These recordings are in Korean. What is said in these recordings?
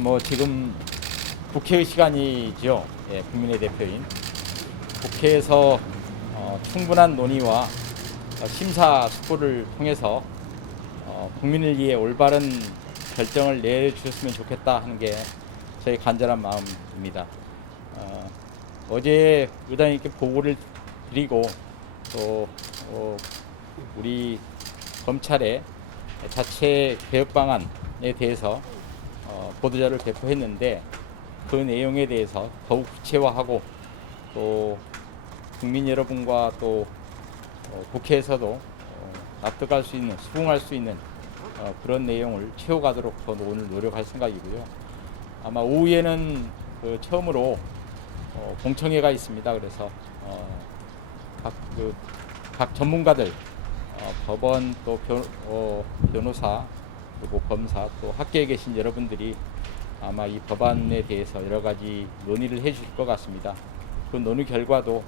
하여튼 뭐 지금 국회의 시간이죠. 예, 국민의 대표인 국회에서 충분한 논의와 심사숙고를 통해서 국민을 위해 올바른 결정을 내주셨으면 좋겠다 하는 게 저희 간절한 마음입니다. 어제 의장님께 보고를 드리고 또 우리 검찰의 자체 개혁 방안에 대해서 보도자를 배포했는데 그 내용에 대해서 더욱 구체화하고 또 국민 여러분과 또 국회에서도 납득할 수 있는, 수긍할 수 있는 그런 내용을 채워가도록 더 오늘 노력할 생각이고요. 아마 오후에는 처음으로 공청회가 있습니다. 그래서 각 전문가들, 법원 또 변호사 그리고 검사 또 학계에 계신 여러분들이 아마 이 법안에 대해서 여러 가지 논의를 해주실 것 같습니다. 그 논의 결과도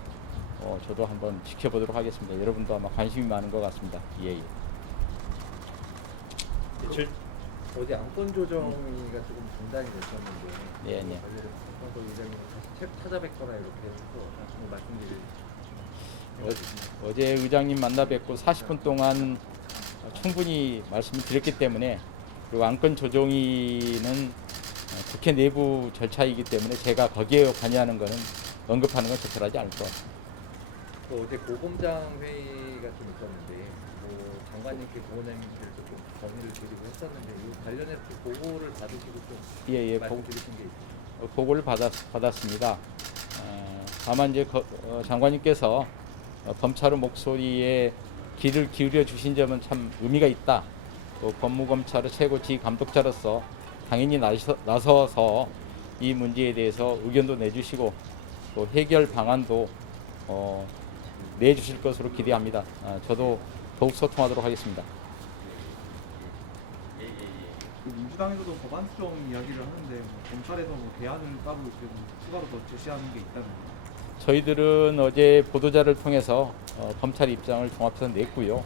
저도 한번 지켜보도록 하겠습니다. 여러분도 아마 관심이 많은 것 같습니다. 예. 어제 안건 조정위가 조금 중단이 됐었는데 예. 안건 의장님 다시 찾아뵙거나 이렇게 해서 다시 말씀드릴 어제 의장님 만나 뵙고 40분 동안 충분히 말씀을 드렸기 때문에 그리고 안건 조정위는 국회 내부 절차이기 때문에 제가 거기에 관여하는 것은 언급하는 건 적절하지 않을 것 같습니다. 어제 고검장 회의가 좀 있었는데 장관님께 부원장님께 좀 건의를 드리고 했었는데 이 관련해서 보고를 받으시고 좀 말씀드리신 게 있어요? 보고를 받았습니다. 다만 이제 장관님께서 검찰의 목소리에 귀를 기울여 주신 점은 참 의미가 있다. 또 법무검찰의 최고 지감독자로서 당연히 나서서 이 문제에 대해서 의견도 내주시고 또 해결 방안도 내주실 것으로 기대합니다. 저도 더욱 소통하도록 하겠습니다. 민주당에서도 법안 수정 이야기를 하는데 검찰에서 대안을 따로 추가로 더 제시하는 게 있다는 거예요? 저희들은 어제 보도자를 통해서 검찰 입장을 종합해서 냈고요.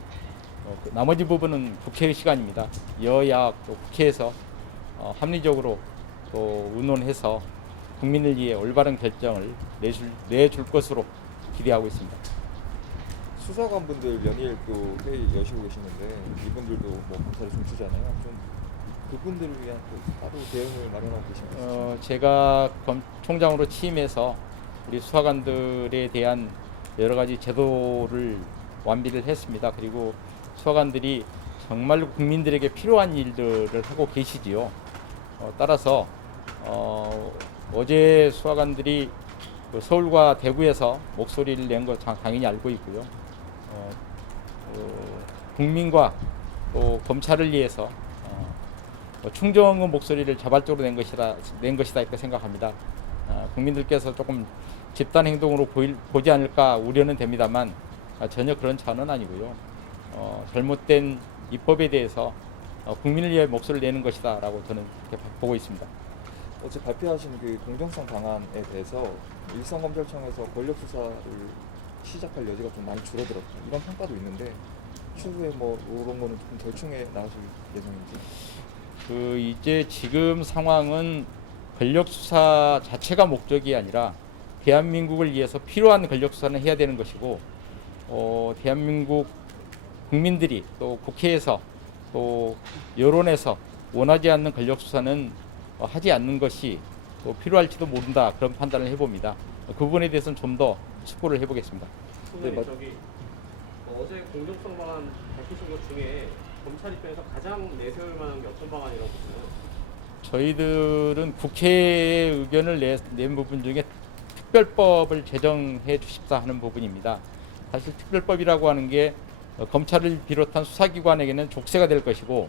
나머지 부분은 국회의 시간입니다. 여야 또 국회에서 합리적으로 또 의논해서 국민을 위해 올바른 결정을 내줄 것으로 기대하고 있습니다. 수사관분들 연일도 회의 여시고 계시는데 이분들도 뭐 검찰의 중추잖아요. 좀 그분들을 위한 또 따로 대응을 마련하고 계신가요? 제가 총장으로 취임해서 우리 수사관들에 대한 여러 가지 제도를 완비를 했습니다. 그리고 수사관들이 정말 국민들에게 필요한 일들을 하고 계시지요. 따라서 어제 수사관들이 서울과 대구에서 목소리를 낸 거 당연히 알고 있고요. 국민과 또 검찰을 위해서 충정의 목소리를 자발적으로 낸 것이다 이렇게 생각합니다. 국민들께서 조금 집단 행동으로 보지 않을까 우려는 됩니다만 전혀 그런 차원은 아니고요. 잘못된 입법에 대해서 국민을 위해 목소리를 내는 것이다라고 저는 그렇게 보고 있습니다. 어제 발표하신 그 공정성 방안에 대해서 일선검찰청에서 권력 수사를 시작할 여지가 좀 많이 줄어들었다 이런 평가도 있는데 추후에 뭐 이런 거는 좀 덜충해 나가실 예정인지? 이제 지금 상황은 권력 수사 자체가 목적이 아니라 대한민국을 위해서 필요한 권력 수사는 해야 되는 것이고 대한민국 국민들이 또 국회에서 또 여론에서 원하지 않는 권력 수사는 하지 않는 것이 또 필요할지도 모른다 그런 판단을 해봅니다. 그 부분에 대해서는 좀 더 숙고를 해보겠습니다. 네, 어제 공정성 방안 밝히신 것 중에 검찰 입장에서 가장 내세울 만한 게 어떤 방안이라고 보세요? 저희들은 국회의 의견을 낸 부분 중에 특별법을 제정해 주십사 하는 부분입니다. 사실 특별법이라고 하는 게 검찰을 비롯한 수사기관에게는 족쇄가 될 것이고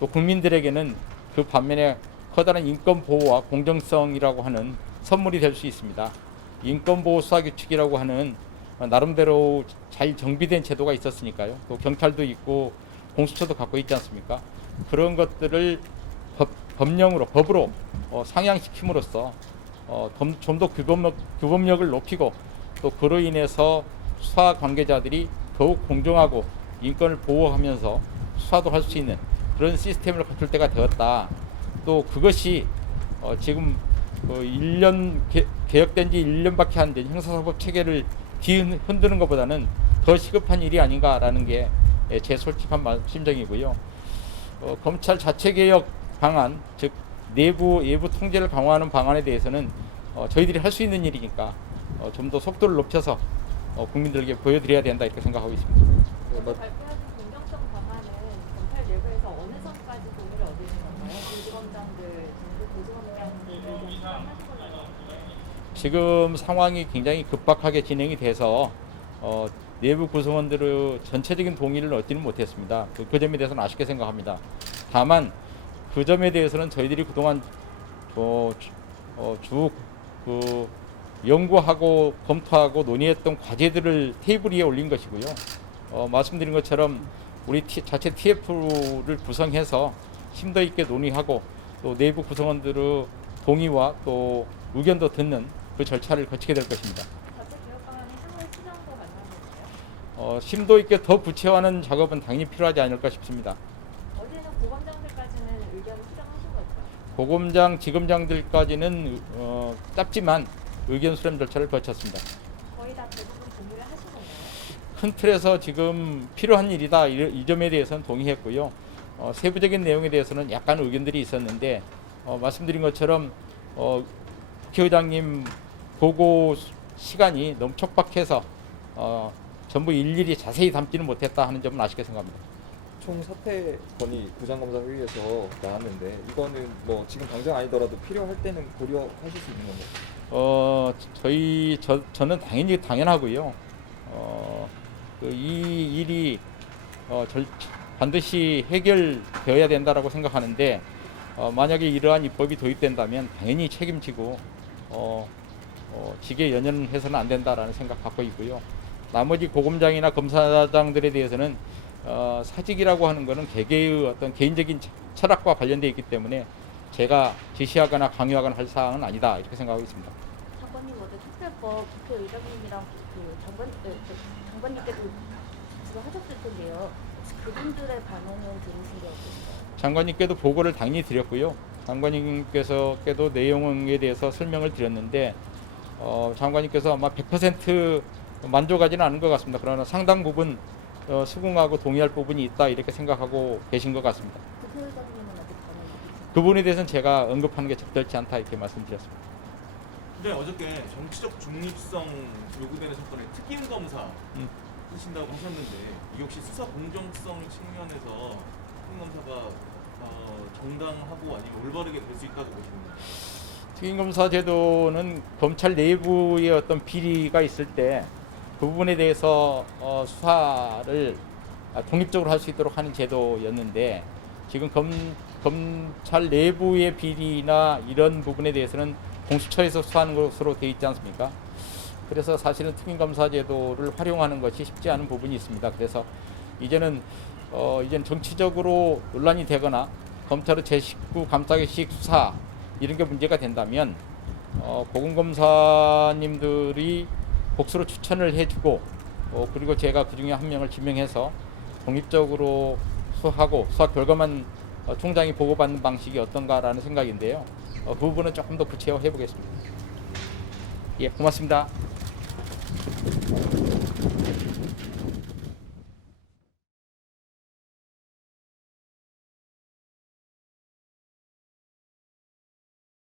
또 국민들에게는 그 반면에 커다란 인권 보호와 공정성이라고 하는 선물이 될 수 있습니다. 인권보호 수사규칙이라고 하는 나름대로 잘 정비된 제도가 있었으니까요. 또 경찰도 있고 공수처도 갖고 있지 않습니까? 그런 것들을 법으로 상향시킴으로써 좀 더 규범력을 높이고 또 그로 인해서 수사 관계자들이 더욱 공정하고 인권을 보호하면서 수사도 할 수 있는 그런 시스템을 갖출 때가 되었다. 또 그것이 지금 1년 개혁된 지 1년밖에 안 된 형사사법 체계를 뒤흔드는 것보다는 더 시급한 일이 아닌가라는 게 제 솔직한 심정이고요. 검찰 자체 개혁 방안, 즉 내부 외부 통제를 강화하는 방안에 대해서는 저희들이 할 수 있는 일이니까 좀 더 속도를 높여서 국민들에게 보여드려야 된다 이렇게 생각하고 있습니다. 네, 발표하신 공정성 방안은 검찰 내부에서 어느 선까지 동의를 얻으신 건가요? 부지검장들, 고소검장들 의견이 하는 걸로 알고 있는데. 지금 상황이 굉장히 급박하게 진행이 돼서 내부 구성원들의 전체적인 동의를 얻지는 못했습니다. 그 점에 대해서는 아쉽게 생각합니다. 다만 그 점에 대해서는 저희들이 그동안 쭉 연구하고 검토하고 논의했던 과제들을 테이블 위에 올린 것이고요. 말씀드린 것처럼 우리 자체 TF를 구성해서 심도 있게 논의하고 또 내부 구성원들의 동의와 또 의견도 듣는 그 절차를 거치게 될 것입니다. 자체 개혁 방안이 향후 시장도 만나는데요. 심도 있게 더 구체화하는 작업은 당연히 필요하지 않을까 싶습니다. 어제는 고검장들까지는 의견을 수정하신 거죠? 고검장, 지검장들까지는 짧지만 의견 수렴 절차를 거쳤습니다. 거의 다 대부분 동의를 하신 건가요? 큰 틀에서 지금 필요한 일이다 이 점에 대해서는 동의했고요. 세부적인 내용에 대해서는 약간 의견들이 있었는데 말씀드린 것처럼 국회의장님 보고 시간이 너무 촉박해서 전부 일일이 자세히 담지는 못했다 하는 점은 아쉽게 생각합니다. 총 사퇴 건이 부장검사 회의에서 나왔는데 이거는 뭐 지금 당장 아니더라도 필요할 때는 고려하실 수 있는 건가요? 저는 당연하고요. 이 일이 반드시 해결되어야 된다라고 생각하는데 만약에 이러한 입법이 도입된다면 당연히 책임지고 직에 연연해서는 안 된다라는 생각 갖고 있고요. 나머지 고검장이나 검사장들에 대해서는 사직이라고 하는 것은 개개의 어떤 개인적인 철학과 관련되어 있기 때문에 제가 지시하거나 강요하거나 할 사항은 아니다 이렇게 생각하고 있습니다. 장관님 어제 특별법 국회의장님이랑 장관님께도 지금 하셨을 텐데요. 혹시 그분들의 반응은 들으신 게 어떠신가요? 장관님께도 보고를 당연히 드렸고요. 장관님께서께도 내용에 대해서 설명을 드렸는데 장관님께서 아마 100% 만족하지는 않은 것 같습니다. 그러나 상당 부분 수긍하고 동의할 부분이 있다 이렇게 생각하고 계신 것 같습니다. 국회의장님은 아직 반응이 있으신가요? 그 부분에 대해서는 제가 언급하는 게 적절치 않다 이렇게 말씀드렸습니다. 근데 어저께 정치적 중립성 요구되는 사건에 특임 검사 쓰신다고 하셨는데 이게 혹시 수사 공정성 측면에서 특임 검사가 정당하고 아니면 올바르게 될 수 있다고 보십니까? 특임검사 제도는 검찰 내부의 어떤 비리가 있을 때 그 부분에 대해서 수사를 독립적으로 할 수 있도록 하는 제도였는데 지금 검찰 내부의 비리나 이런 부분에 대해서는 공수처에서 수사하는 것으로 되어 있지 않습니까? 그래서 사실은 특임검사 제도를 활용하는 것이 쉽지 않은 부분이 있습니다. 그래서 이제는 정치적으로 논란이 되거나 검찰의 제19 감사개식 수사 이런 게 문제가 된다면 고검검사님들이 복수로 추천을 해주고 그리고 제가 그 중에 한 명을 지명해서 독립적으로 수사하고 수사 결과만 총장이 보고받는 방식이 어떤가라는 생각인데요. 그 부분은 조금 더 구체화해 보겠습니다. 예, 고맙습니다.